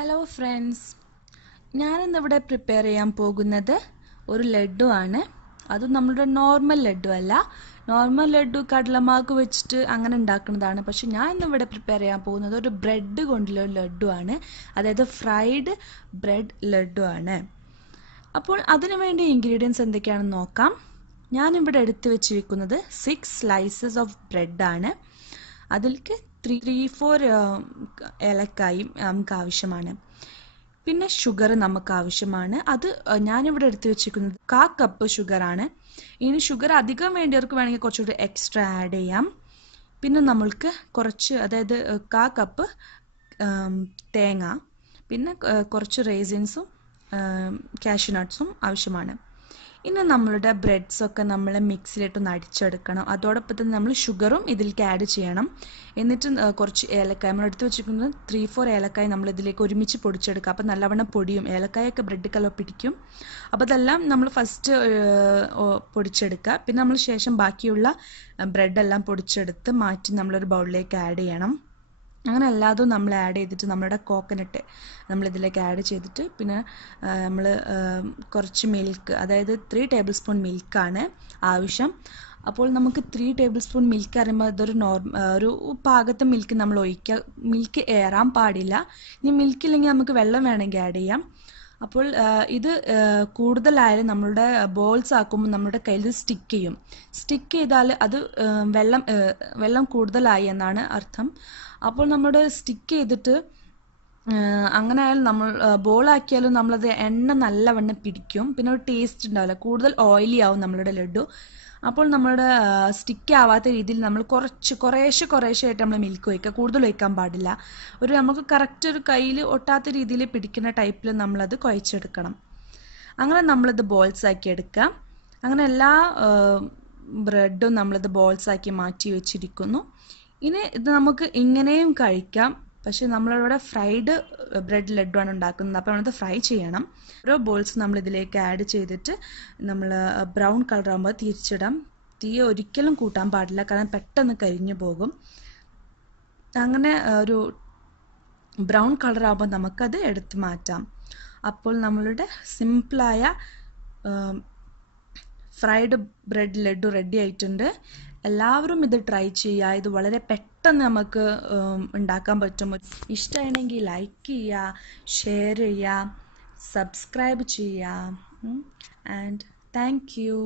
Hello friends ഞാനിന്നിവിടെ prepare ചെയ്യാൻ പോകുന്നത് ഒരു ലഡു ആണ്. അത് നമ്മുടെ നോർമൽ ലഡു അല്ല. നോർമൽ ലഡു കടലമാക്ക് വെച്ചിട്ട് അങ്ങനെ ഉണ്ടാക്കുന്നതാണ്. പക്ഷെ ഞാൻ ഇന്നിവിടെ പ്രിപ്പയർ ചെയ്യാൻ പോകുന്നത് ഒരു ബ്രെഡ് കൊണ്ടുള്ള ലഡു ആണ്. അതായത് ഫ്രൈഡ് ബ്രെഡ് ലഡു ആണ്. അപ്പോൾ അതിനു വേണ്ടി ഇൻഗ്രീഡിയൻസ് എന്തൊക്കെയാണെന്ന് നോക്കാം. ഞാനിവിടെ എടുത്തു വെച്ചിരിക്കുന്നത് സിക്സ് സ്ലൈസസ് ഓഫ് ബ്രെഡാണ് അതിലേക്ക് ത്രീ ത്രീ ഫോർ ഏലക്കായും നമുക്ക് ആവശ്യമാണ്. പിന്നെ ഷുഗർ നമുക്ക് ആവശ്യമാണ്. അത് ഞാനിവിടെ എടുത്തു വെച്ചിരിക്കുന്നത് കാ കപ്പ് ഷുഗറാണ് ഇനി ഷുഗർ അധികം വേണ്ടിയവർക്ക് വേണമെങ്കിൽ കുറച്ചുകൂടി എക്സ്ട്രാ ആഡ് ചെയ്യാം. പിന്നെ നമ്മൾക്ക് കുറച്ച് അതായത് കാ കപ്പ് തേങ്ങ. പിന്നെ കുറച്ച് റേസിൻസും കാഷ്യൂ നട്ട്സും ആവശ്യമാണ്. ഇനി നമ്മളുടെ ബ്രെഡ്സ് ഒക്കെ നമ്മൾ മിക്സിയിലിട്ടൊന്ന് അടിച്ചെടുക്കണം. അതോടൊപ്പം തന്നെ നമ്മൾ ഷുഗറും ഇതിലേക്ക് ആഡ് ചെയ്യണം. എന്നിട്ട് കുറച്ച് ഏലക്കായ. നമ്മൾ എടുത്ത് വെച്ചിരിക്കുന്നത് ത്രീ ഫോർ ഏലക്കായ നമ്മൾ ഇതിലേക്ക് ഒരുമിച്ച് പൊടിച്ചെടുക്കുക. അപ്പോൾ നല്ലവണ്ണം പൊടിയും. ഏലക്കായൊക്കെ ബ്രെഡ് കളർ പിടിക്കും. അപ്പോൾ അതെല്ലാം നമ്മൾ ഫസ്റ്റ് പൊടിച്ചെടുക്കുക. പിന്നെ നമ്മൾ ശേഷം ബാക്കിയുള്ള ബ്രെഡെല്ലാം പൊടിച്ചെടുത്ത് മാറ്റി നമ്മളൊരു ബൗളിലേക്ക് ആഡ് ചെയ്യണം. അങ്ങനെ എല്ലാതും നമ്മൾ ആഡ് ചെയ്തിട്ട് നമ്മുടെ കോക്കനട്ട് നമ്മൾ ഇതിലേക്ക് ആഡ് ചെയ്തിട്ട് പിന്നെ നമ്മൾ കുറച്ച് മിൽക്ക് അതായത് ത്രീ ടേബിൾ സ്പൂൺ മിൽക്കാണ് ആവശ്യം. അപ്പോൾ നമുക്ക് ത്രീ ടേബിൾ സ്പൂൺ മിൽക്ക് അറിയുമ്പോൾ അതൊരു നോർമ ഒരു പാകത്തെ മിൽക്ക് നമ്മൾ ഒഴിക്കുക മിൽക്ക് ഏറാൻ പാടില്ല. ഇനി മിൽക്ക് ഇല്ലെങ്കിൽ നമുക്ക് വെള്ളം വേണമെങ്കിൽ ആഡ് ചെയ്യാം. അപ്പോൾ ഇത് കൂടുതലായാലും നമ്മളുടെ ബോൾസ് ആക്കുമ്പോൾ നമ്മുടെ കയ്യിൽ സ്റ്റിക്ക് ചെയ്യും. സ്റ്റിക്ക് ചെയ്താൽ അത് വെള്ളം വെള്ളം കൂടുതലായി എന്നാണ് അർത്ഥം. അപ്പോൾ നമ്മുടെ സ്റ്റിക്ക് ചെയ്തിട്ട് അങ്ങനെ ആയാലും നമ്മൾ ബോളാക്കിയാലും നമ്മളത് എണ്ണ നല്ലവണ്ണം പിടിക്കും. പിന്നെ ഒരു ടേസ്റ്റ് ഉണ്ടാവില്ല. കൂടുതൽ ഓയിലി ആവും നമ്മളുടെ ലഡു. അപ്പോൾ നമ്മുടെ സ്റ്റിക്ക് ആവാത്ത രീതിയിൽ നമ്മൾ കുറച്ച് കുറേശ്ശെ കുറേശ്ശെ ആയിട്ട് നമ്മൾ മിൽക്ക് ഒഴിക്കുക. കൂടുതൽ ഒഴിക്കാൻ പാടില്ല. ഒരു നമുക്ക് കറക്റ്റ് ഒരു കയ്യിൽ ഒട്ടാത്ത രീതിയിൽ പിടിക്കുന്ന ടൈപ്പിൽ നമ്മളത് കുഴച്ചെടുക്കണം. അങ്ങനെ നമ്മളിത് ബോൾസ് ആക്കി എടുക്കാം അങ്ങനെ എല്ലാ ബ്രെഡും നമ്മളിത് ബോൾസ് ആക്കി മാറ്റി വെച്ചിരിക്കുന്നു. ഇനി ഇത് നമുക്ക് ഇങ്ങനെയും കഴിക്കാം. പക്ഷെ നമ്മളിവിടെ ഫ്രൈഡ് ബ്രെഡ് ലഡു ആണ് ഉണ്ടാക്കുന്നത്. അപ്പോൾ നമ്മളത് ഫ്രൈ ചെയ്യണം. ഓരോ ബോൾസ് നമ്മൾ ഇതിലേക്ക് ആഡ് ചെയ്തിട്ട് നമ്മൾ ബ്രൗൺ കളർ ആകുമ്പോൾ തിരിച്ചിടാം. തീ ഒരിക്കലും കൂട്ടാൻ പാടില്ല. കാരണം പെട്ടെന്ന് കരിഞ്ഞു പോകും. അങ്ങനെ ഒരു ബ്രൗൺ കളർ ആകുമ്പോൾ നമുക്കത് എടുത്ത് മാറ്റാം. അപ്പോൾ നമ്മളുടെ സിമ്പിളായ ഫ്രൈഡ് ബ്രെഡ് ലഡു റെഡി ആയിട്ടുണ്ട്. എല്ലാവരും ഇത് ട്രൈ ചെയ്യുക. ഇത് വളരെ പെട്ടെന്ന് നമുക്ക് ഉണ്ടാക്കാൻ പറ്റും. ഇഷ്ടമാണെങ്കിൽ ലൈക്ക് ചെയ്യുക ഷെയർ ചെയ്യുക സബ്സ്ക്രൈബ് ചെയ്യുക. And thank you